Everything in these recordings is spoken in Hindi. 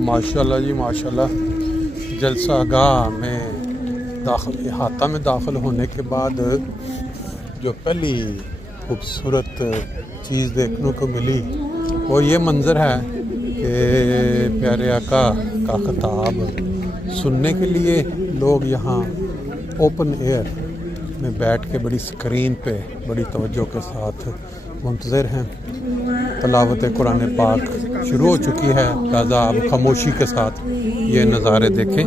माशाल्लाह जी माशाल्लाह। जलसागाह में अहाता में दाखिल होने के बाद जो पहली खूबसूरत चीज़ देखने को मिली वो ये मंज़र है कि प्यारे आका का खिताब सुनने के लिए लोग यहाँ ओपन एयर में बैठ के बड़ी स्क्रीन पे बड़ी तवज्जो के साथ मुंतज़िर हैं। तलावत कुरान पाक शुरू हो चुकी है, लिहाजा आप खामोशी के साथ ये नज़ारे देखें।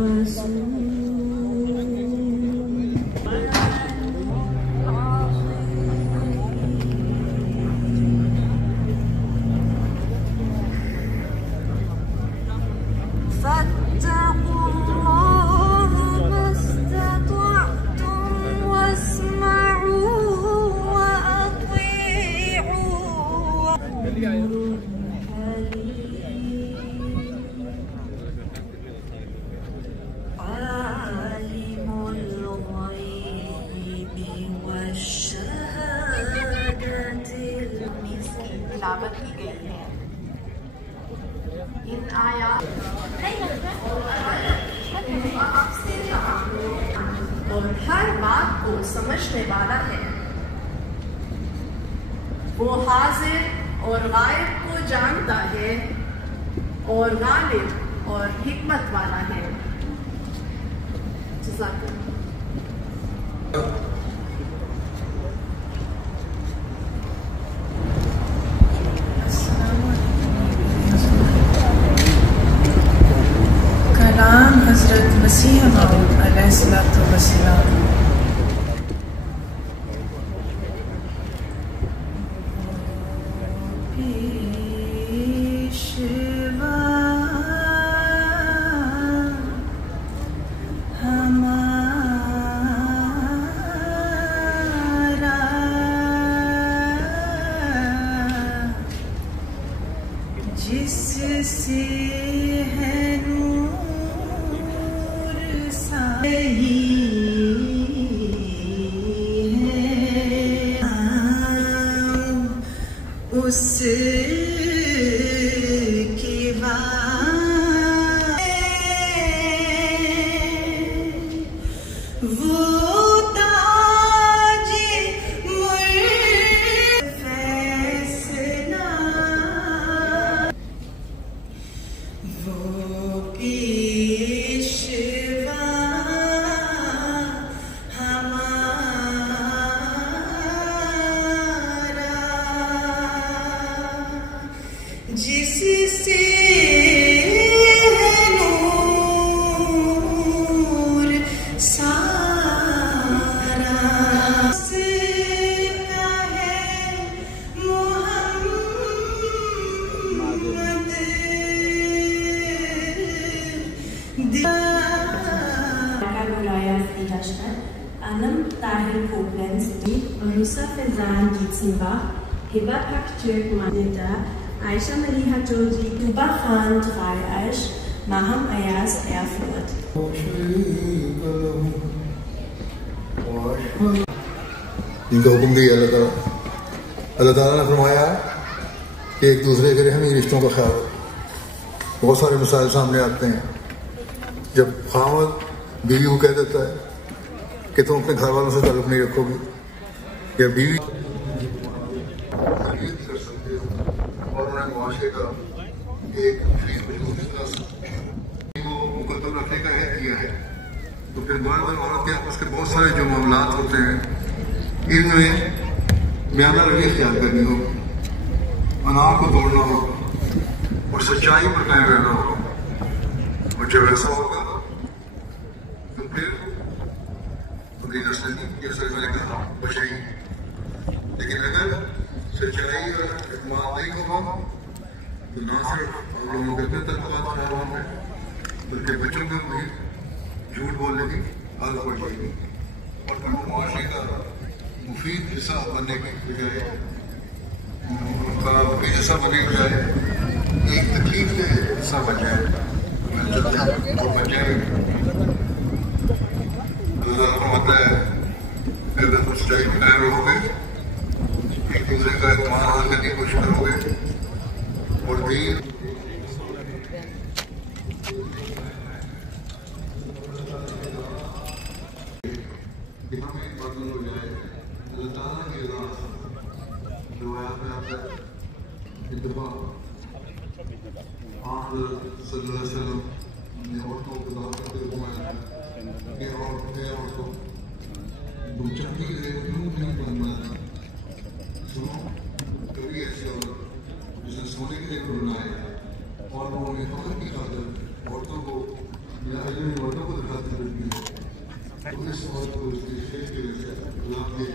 तिलावत की गई है इन आयात और हर बात को समझने वाला है। वो हाजिर और गायब को जानता है और गालिब और हिकमत वाला है। कलाम हज़रत मसीह मौऊद अलैहिस्सलातु वस्सलाम। जिससे है नूर सही है उस की बात वो जिससे है नूर सारा का है Mohammad Anam Tahir Koblenz, Rusa Fezan Jitzenbach, Hiba Pak Türk Manita, Aisha Maliha Joji, Tuba Khan Aish, Maham Ayaz Erfurt. इनका हुक्म दिया अल्लाह ताला ने फरमाया कि एक दूसरे के रहमी रिश्तों का ख्याल। बहुत सारे मसाइल सामने आते हैं जब खामद बीवी को कह देता है कि तुम अपने घर वालों से ताल्लुक नहीं रखोगे या बीवी कर सकते हो और उन्हें मुआशरे का एक मुकद्दम रखने का है किया है। तो फिर बार बार औरत के आपस के बहुत सारे जो मामलात होते हैं इनमें बयाना रवि इख्तियार करनी होगी, अनाव को तोड़ना होगा और सच्चाई पर कायम रहना होगा। और जब ऐसा होगा तो फिर अपनी नस्ल की असर में बचेगी। लेकिन अगर सच्चाई और इत्मीनान नहीं होगा तो ना सिर्फ हम लोगों के तक बात खराब है बल्कि बच्चों को भी झूठ बोलने की आदत पड़ जाएगी और फिर मुआशरे का मुफीद हिस्सा बनने की बजाय हिस्सा बनने की बजाय एक तकलीफ के हिस्सा बन जाए तो बन जाएगा। फरमाता है अगर कुछ टाइम कायम रहोगे, एक दूसरे का इत्मीनान हासिल करने की कोशिश करोगे और दीन जिसने सोने के लिए बनाया और उन्होंने फखर की खातिर औरतों को या मर्दों को दिखाते रहती है, तो इस औरत को उसकी शेख के लिए गुलाम दे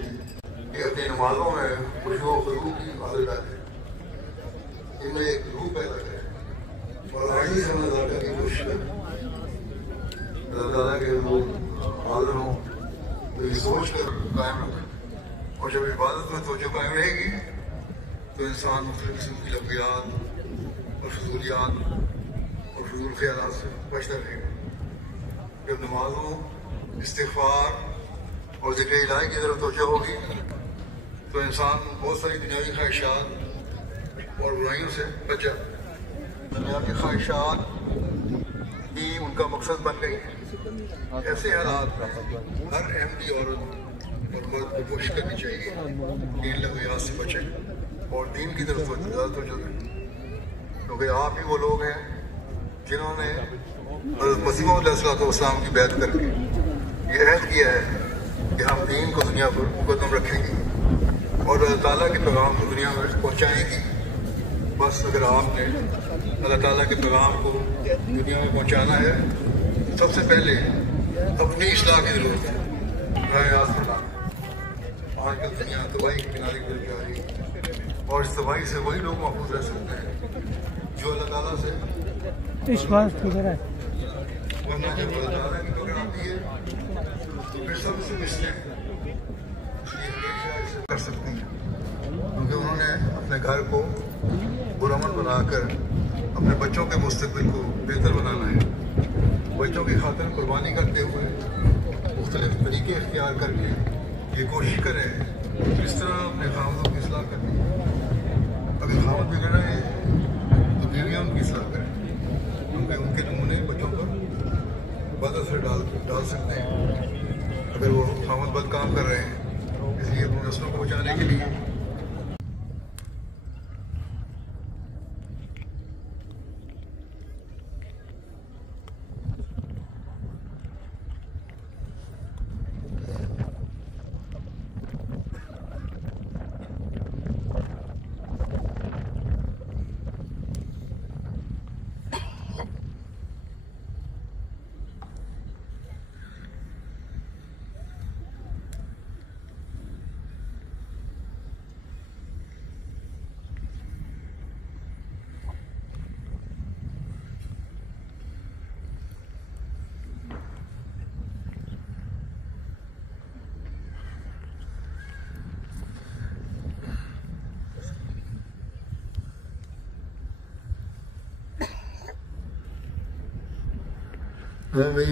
कि अपनी नमाजों में खुशबू खुशबू की इबादत डाले, इनमें एक रूह पैदा करें और आईनी समझदार की कोशिश करें। अल्लाह के लोग हाजिर हों तो ये सोच कर कायम रखें, और जब इबादत में तवज्जो कायम रहेगी तो इंसान मुख्तलिफ किस्म की लफ्ज़ियात और फजूलियात और फजूल ख्यालात से बचता रहेगा। जब नमाजों, इस्तिग़फ़ार और ज़िक्र इलाही की तरफ तवज्जो होगी तो इंसान बहुत सारी दुनियावी ख्वाहिशात और बुराइयों से बच जाता है। दुनियावी ख्वाहिशात ही उनका मकसद बन गई है। ऐसे हालात हर अहमदी औरत और मर्द को कोशिश करनी चाहिए कि इन लफ्ज़ियात से बचें और दीन की तरफ ज़्यादा तवज्जो दें, क्योंकि आप ही वो लोग हैं जिन्होंने हज़रत मसीह मौऊद अलैहिस्सलाम की बैत करके ये अहद किया है कि हम दीन को दुनिया पर मुकद्दम रखेंगे और अल्लाह ताला के पैगाम को दुनिया में पहुँचाएंगे। बस अगर आपने अल्लाह ताला के पैगाम को दुनिया में पहुँचाना है, सबसे पहले अपनी इस्लाह की ज़रूरत है। आजकल दुनिया तबाही के किनारे पर जा रही है और इस तबाही से वही लोग महफूज रह सकते हैं जो अल्लाह ताला से इस बात की तरह वरना जब अल्लाह ताला की पकड़ आती है तो फिर सब से बचते हैं। इसलिए हमेशा इसे कर सकती हैं क्योंकि उन्होंने अपने घर को पुरअमन बनाकर अपने बच्चों के मुस्तकबिल को बेहतर बनाना है। बच्चों की खातिर कुर्बानी करते हुए मुख्तलिफ तरीके इख्तियार करके ये कोशिश करें किस तरह अपने खामदों की इस्लाह करनी है। अगर खामद बिगड़ रहे हैं तो बीवियाँ उनकी इस्लाह करें, क्योंकि उनके नमूने बच्चों पर बद असर डाल सकते हैं अगर वो खामद बद काम कर रहे हैं। इसलिए अपनी नस्लों को बचाने के लिए मैं भी